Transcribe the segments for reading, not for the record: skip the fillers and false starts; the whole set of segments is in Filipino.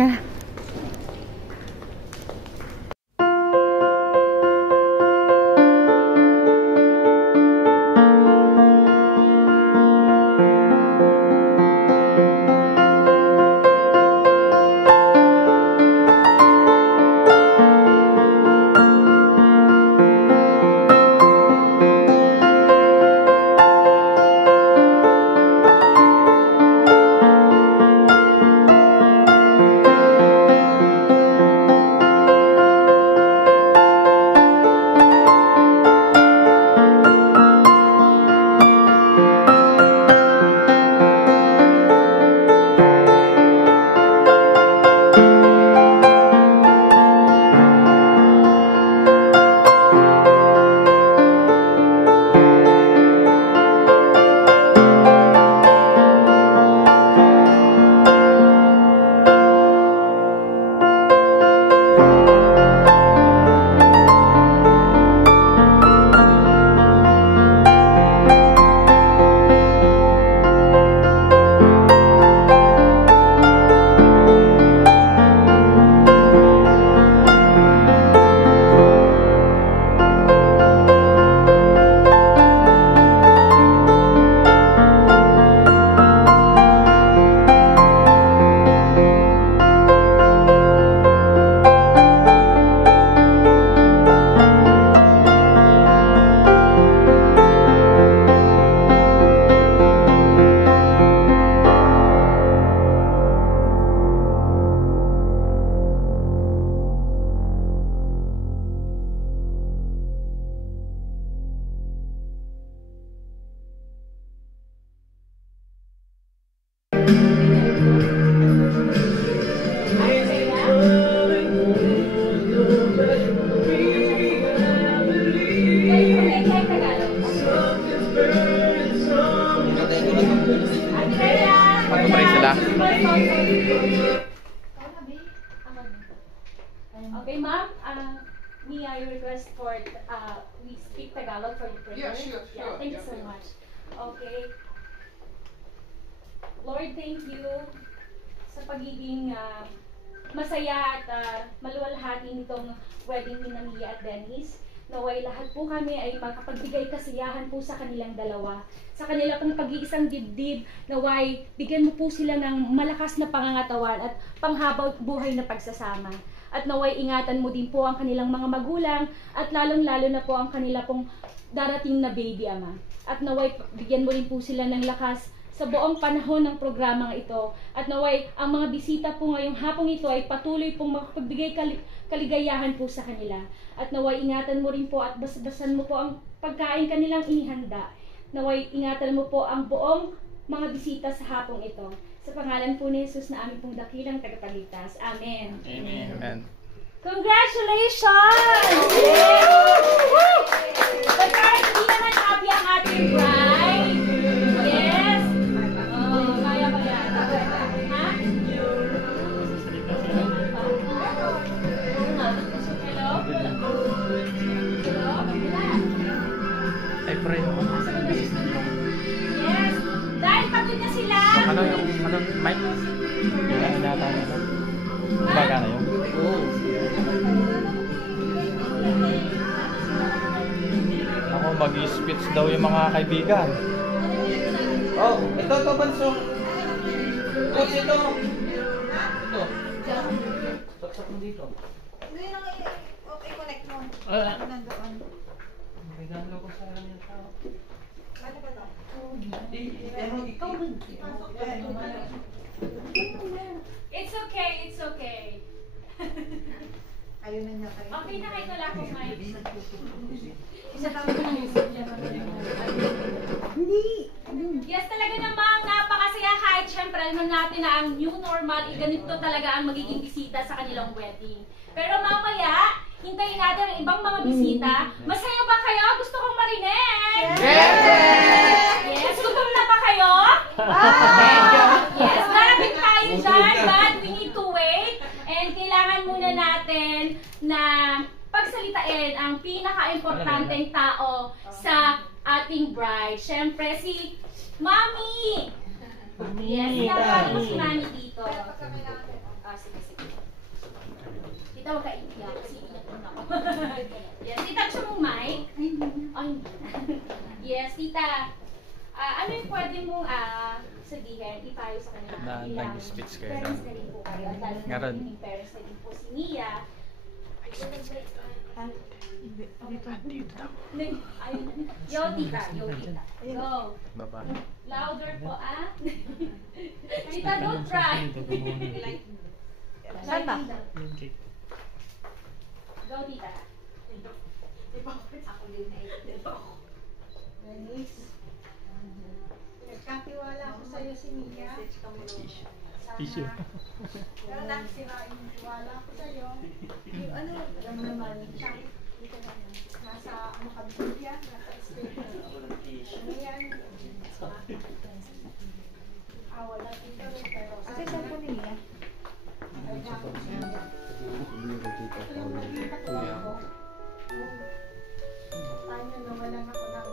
Tara. Patumaray sila. Okay, ma'am. May I request for we speak Tagalog for the prayer? Yeah, sure. Yeah, thank you so much. Okay. Lord, thank you sa pagiging masaya at maluwalhati nitong wedding ni Mia at Dennis. Naway lahat po kami ay makapagbigay kasiyahan po sa kanilang dalawa. Sa kanila pong pag-iisang dibdib, naway bigyan mo po sila ng malakas na pangangatawan at panghabang buhay na pagsasama. At naway ingatan mo din po ang kanilang mga magulang at lalong-lalo na po ang kanila pong darating na baby, Ama. At naway bigyan mo rin po sila ng lakas sa buong panahon ng programang ito. At naway ang mga bisita po ngayong hapong ito ay patuloy pong makapagbigay kaligayahan po sa kanila. At naway ingatan mo rin po at basabasan mo po ang pagkain kanilang inihanda. Naway ingatan mo po ang buong mga bisita sa hapong ito. Sa pangalan po ni Jesus na aming pong dakilang tagapagligtas. Amen. Amen. Congratulations! But parang hindi naman happy ang ating bride. Yes. Oh, kaya pa yan. Ha? Hello? Hello? Ay, pray ako. Yes. Dahil pagod na sila. Ano yung, mic? Baga na yun? Ako, mag-speech daw yung mga kaibigan. Oh, ito Banso. Coach, ito. Ito. Saksak mo dito. Ngayon ang i-connect mo. Ah. Nandoon. Regalo ko sa kanya tao. Ano ba ito? Ikaw ba? It's okay, it's okay. Ayun na niya kayo. Okay na kahit wala akong mic. Isa kami ko ng isip niya. Yes, talaga namang napakasaya kahit syempre alam natin na ang new normal, ganito talaga ang magiging bisita sa kanilang wedding. Pero mamaya, hintayin natin ang ibang mga bisita. Masaya ba kayo? Gusto kong marinig! Yes! Gutom na ba kayo? Yes, darating tayo dyan, but we need to wait. And kailangan muna natin na pagsalitain ang pinaka-importanteng tao sa ating bride. Siyempre, si Mami! Yes, kaya mo si Mami dito. Ah, sige. Tita, huwag ka iiyak kasi iiyak mo na ako. Yes, tita, gusto mong mic? Ay, yes, tita. Ano yung pwede mong sabihin, ipayo sa kanila? Na Bilang nag-speech kayo parents na. na rin po kayo. At lalo Nga na rin. yung parents na rin po si Mia. Ayun. Yo, tita. Go. Baba. Louder po, Tita, don't try. Saan ba? Go, tita. Ako din na ito. Denise. Nagkatiwala ako sa'yo si Mia. Tissue. Pero nagsirain yung tiwala ko sa'yo. Yung ano, alam mo naman, siya. Nasa Makabigyan, nasa state. Ano yan? Wala dito rin, pero Kasi saan po niya? Paano nawalan ako ng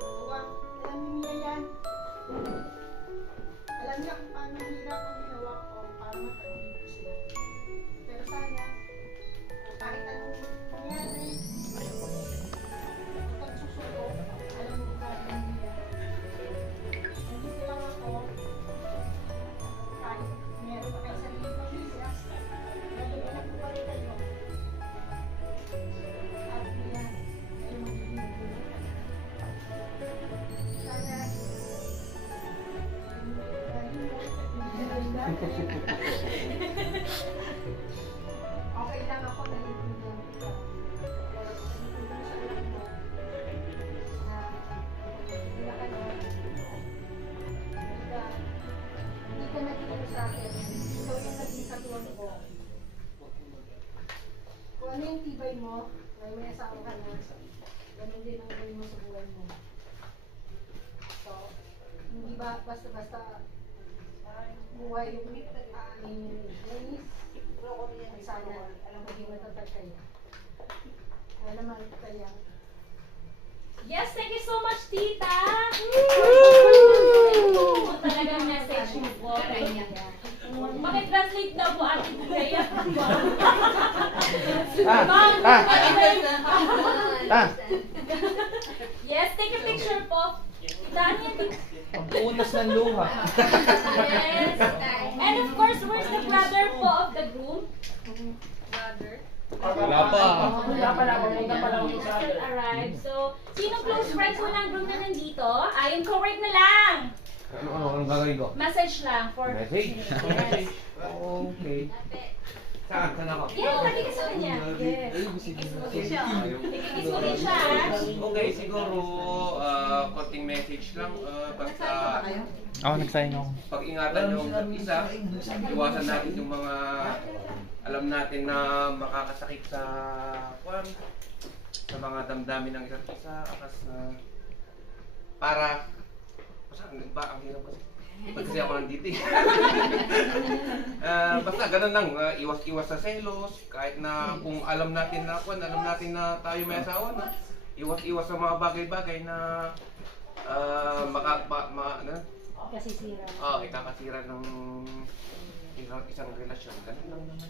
tuwang. Alam niya yan. Alam niya kung paano hirap ang ginawa ko para mapagin ko sila. Pero sana, kahit anong mangyari, pagsusuko, alam mo ba niya. Nandito lang ako, kahit meron pa kayo sarili pamilya, nagagalang ko pa rin kayo. At yan, ay magiging gulo. Sana, okay lang ako na naiintindihan kita. Pero sinutulong sa alam mo na wala ka na, hindi ka nagturo sa akin. Ikaw yung naging katuwang ko. Kung ano yung tibay mo, may asawa ka na, ganun din ang gawin mo sa buhay mo. So, hindi ba basta-basta buhay yung aming Denise? At sana, maging matatag kayo. Kaya naman kaya. Yes, thank you so much, tita! Talagang message mo po. Pakitranslate na po ating kaya. Yes, take a picture po. Daniel, Ang unas ng luha. yes. And of course, where's the brother po of the groom? Wala pa. He still arrived. So, sino close friends mo ng groom na nandito? Ay, encourage na lang. Anong gagawin ko? Message lang for... Message? Yes. Okay. Saan ako? Yes, lagi ka sa kanya. Yes. Ikikis mo din siya, Okay, siguro konting message lang basta Ako nagsayang ako. Pag-ingatan yung isa, iwasan natin yung mga alam natin na makakasakit sa mga damdamin ng isa't isa, para ang hirap kasi. Kasi ako nandito eh. Basta ganun lang, iwas-iwas sa selos, kahit na kung alam natin na tayo may asawa na, iwas-iwas sa mga bagay-bagay na Kasisira. ikakasira ng isang relasyon. Ganun lang naman.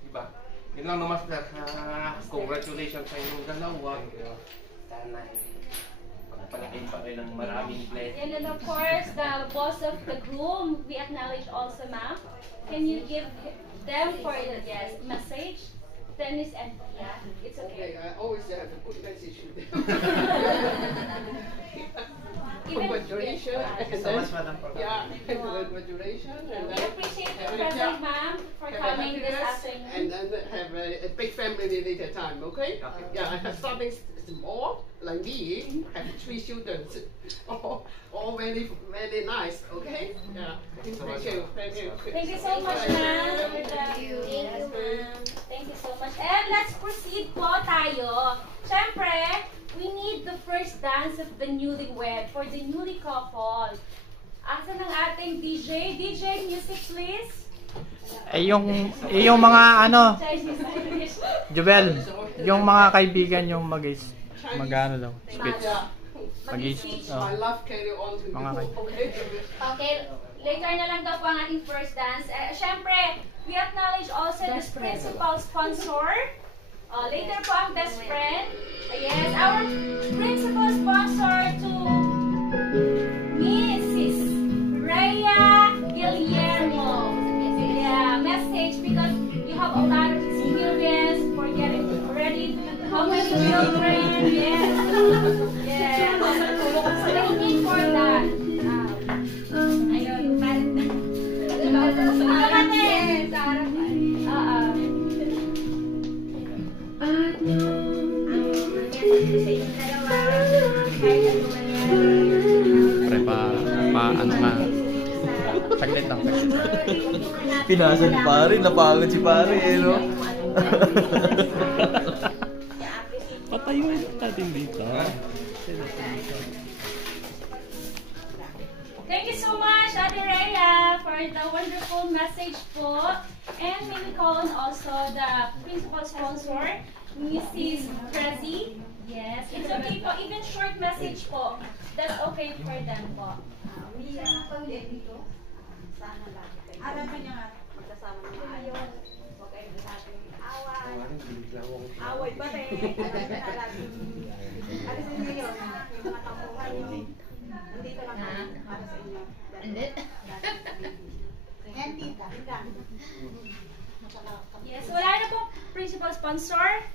Diba? Yun lang naman, Master. Congratulations sa inyong dalawa. Sana pagpalagay pa kayo ng maraming blessings. And then of course, the boss of the groom, we acknowledge also, ma'am. Can you give them for the message? Dennis and Tia, it's okay. I always have a good message to them. Congratulations. Even, So much, Madam. Yeah, congratulations. And we then appreciate your presence, ma'am, for coming this afternoon. and then have a big family later time, okay? Yeah, I have something small, like me, have 3 children. All very, very nice, okay? Yeah. Thank you. Thank you so much, ma'am. Thank you, ma'am. Thank you so much. And let's proceed po tayo. Siyempre, we need the first dance of the newlywed for the newly couple. Asan ang ating DJ? DJ, music please. Yung mga ano, Chinese English. Jubel, yung mga kaibigan yung mag-ano daw, speech. Mag-speech. My love carry on to Mga you, okay? Okay, later na lang daw po ang ating first dance. Siyempre, we acknowledge also the principal sponsor. Later po ang best friend. Yes, our principal sponsor to Mrs. Rhea Guillermo. Yeah, message because you have a lot of experience for getting ready. How many children? Yes. Yes. So they need for that. Ayun, Pre, ano nga. Saglit lang. Pinasa ni pare, napagod si pare no? Patayuin natin dito. Thank you so much, Ate Rhea, for the wonderful message po. And may we call on also the principal sponsor, Mrs. Prezi. Yes, it's okay po. Even short message po. That's okay for them po. Alam mo niya nga, magkasama ng maayos. Huwag kayo natin away. Away pa rin. Alisin niyo yun. Yung mga tampuhan yun. Nandito lang kami para sa inyo. Hindi? Yan, tita. Yes, wala na po principal sponsor.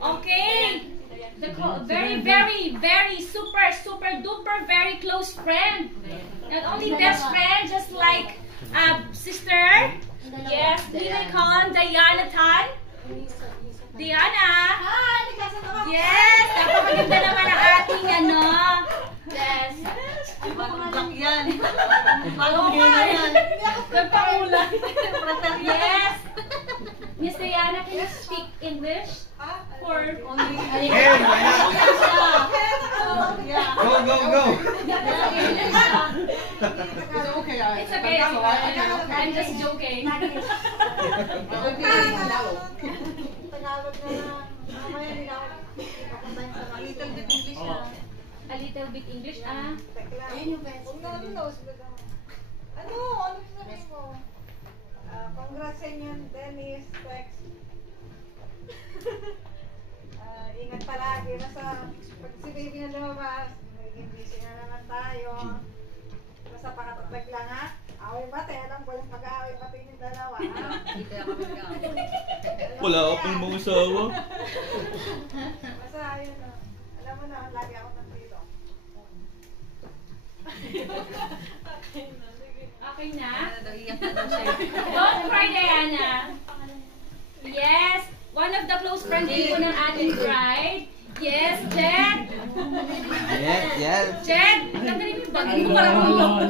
Okay. The very, very, very super duper very close friend. Not only best friend, just like sister. Yes, we may call on Diana Tan. Diana. Yes, napakaganda naman ang ating ano. Yes. Black yan. Nagpakulan. Yes. Miss Diana, can you speak English? For only... Go! It's okay. It's okay. I'm just joking. Tagalog na lang. Mamaya din ako. Papuntahin sa mga little bit English na. A little bit English, Ayun yung best. Huwag na natin Ano sasabihin mo? Congrats sa inyo, Dennis, Tex. Ingat palagi. Pag si baby na lumabas, magiging busy na naman tayo. Basta pakatatlag lang ha. Away bate, alam ko yung pag-aaway pati yung dalawa ha. Wala akong mga usawa. Basta ayun na. Alam mo na, lagi ako nandito. Okay na? Don't cry, Diana. Yes, one of the close friends din po ng ating bride. Yes, Jen! Yes. Jen! Tanggalin mo yung bag mo para ako.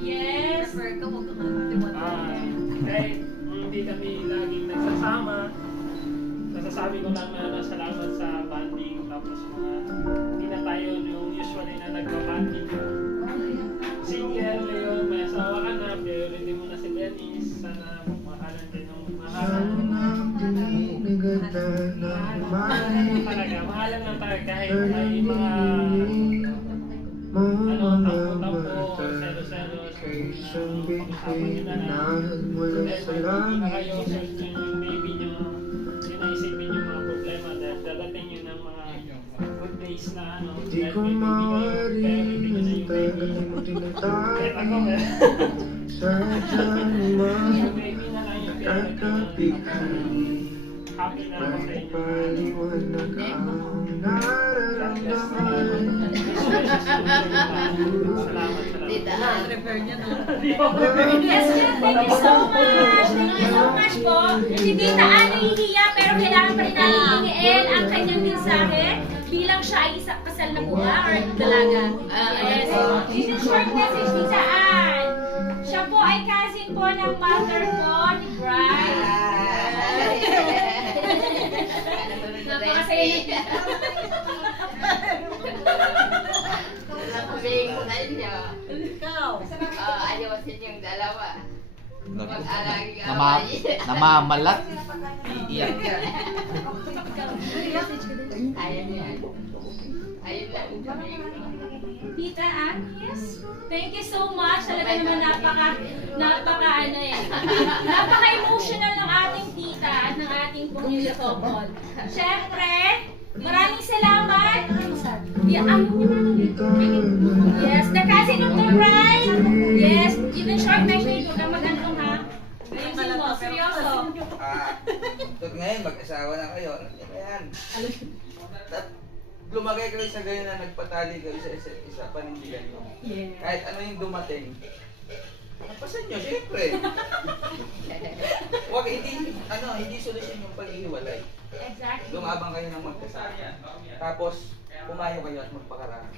Yes! Prefer ka, huwag kang magtiwala. Kahit hindi kami laging nagsasama, nasasabi ko lang na salamat sa banding, tapos mga hindi na tayo yung usually na nagpa-banding. Single ngayon, may asawa ka na, priority mo na si Dennis, sana mahalan din yung mahalan. Mahalan lang tayo kahit may mga tampo-tampo, selos-selos, pag-usapan nyo na lang. Dahil na kayo, search nyo yung baby nyo, yun ang isipin yung mga problema dahil dadating yun ng mga good days na dahil may baby kayo, priority nyo na yung baby. Kahit ako, yung baby na lang yung priority nyo. Happy na ako sa inyo. Salamat. Prefer niya na. Yes, Jen, thank you so much. Thank you so much po. Si Tita Ann nahihiya pero kailangan pa rin natin hingin ang kanyang mensahe bilang siya ay isang kasal na buha or dalaga. Yes. This is short message, Tita Ann. Siya po ay cousin po ng mother ko ni Bryce. Napakasaya niya. Sabihin ko sa inyo, Ikaw. ayusin yung dalawa. Mag-alagi ka Namamalat. Iiyak. Ayaw niya. Ayun lang yung sabihin ko. Tita Ann, yes. Thank you so much. Talaga naman napaka-emotional ng ating tita at ng ating pamilya couple. Siyempre, maraming salamat. Yes, the cousin of the bride. Yes, even short message, huwag kang mag-anong ha. Ayusin mo, seryoso. Ngayon, mag-asawa na kayo. Ano yan? Lumagay kayo sa gayon na nagpatali kayo sa isa't isa, panindigan nyo. Kahit ano yung dumating, napasan nyo, siyempre. Huwag, hindi solusyon yung pag-ihiwalay. Exactly. Lumabang kayo ng magkasama. Tapos, pumayo kayo at magpakarami.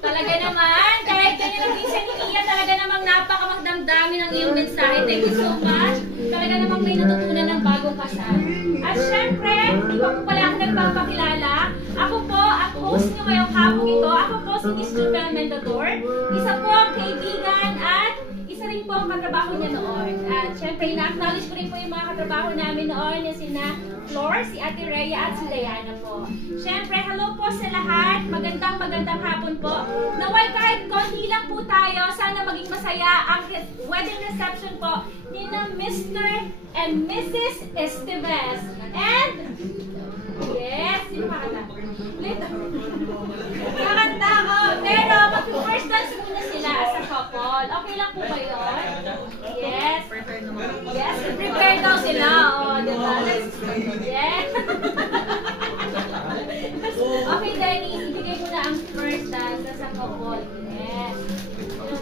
Talaga naman, kahit ganyan ang minsan ni Iya, talaga namang napakamagdamdamin ang iyong mensahe. Thank you so much. Talaga namang may natutunan ng bagong kasal. At syempre, di ba po pala ako nagpapakilala? Ako po, ang host nyo ngayong hapong ito. Ako po si Isabel Mendador. Isa po ang kaibigan at isa rin po ang katrabaho niya noon. At syempre, ina-acknowledge ko rin po yung mga katrabaho namin noon na sina Flor, si Ate Rhea at si Diana po. Syempre, hello po sa lahat. Magandang hapon po. Naway kahit konti lang po tayo, sana maging masaya ang wedding reception po ni na Mr. and Mrs. Esteves. And, yes, sino kakanta? Kakanta ako. Pero, mag-first dance muna sila as a couple. Okay lang po ba yun? Yes. Yes, prepare daw sila. O, diba? Yes. Okay, Dennis, ibigay mo na ang first dance as a couple. Yes.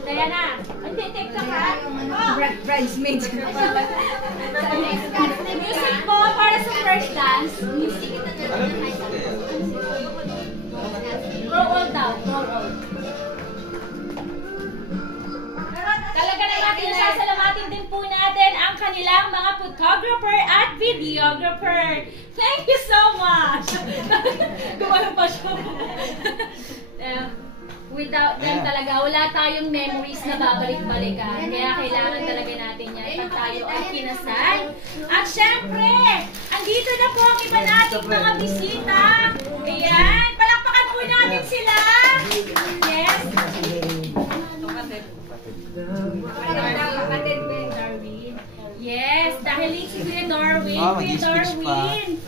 Diana, hindi, take ka ka. Bridesmaid. Music po para sa first dance. Music. Grow old daw, grow old. Talaga naman pinasasalamatin din po natin ang kanilang mga photographer at videographer. Thank you so much! Gumano pa siya. Without them talaga, wala tayong memories na babalik-balikan. Kaya kailangan talaga natin yan pag tayo ay kinasal. At syempre, andito na po ang iba nating mga bisita. Ayan, palakpakan po natin sila. Yes. Kapatid mo yung Darwin. Yes, dahil si Kuya Darwin. Kuya Darwin.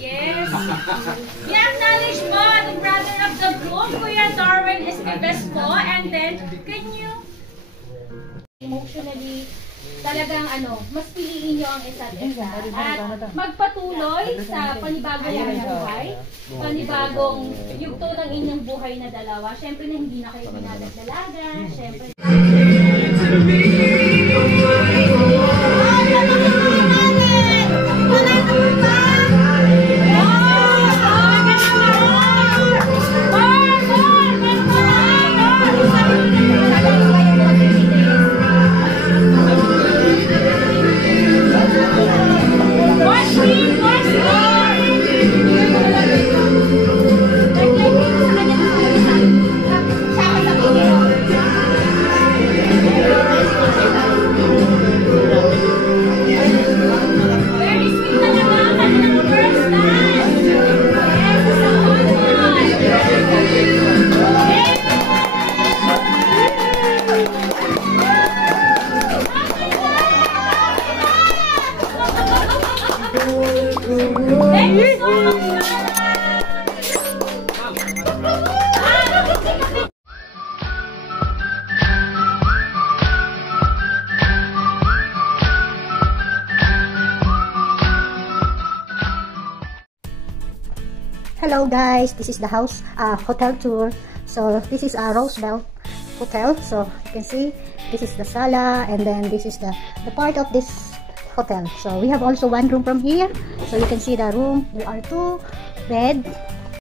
Yes. I-acknowledge mo the brother of the groom, Kuya Darwin Esteves po. And then, can you emotionally talagang mas piliin nyo ang isa't isa at magpatuloy sa panibagong buhay, panibagong yugto ng inyong buhay na dalawa. Siyempre na hindi na kayo pinagdalaga, siyempre. Wala na Hello guys, this is the house hotel tour. So this is a Roosevelt Hotel. So you can see this is the sala, and then this is the part of this hotel. So we have also one room from here. So you can see the room. There are 2 beds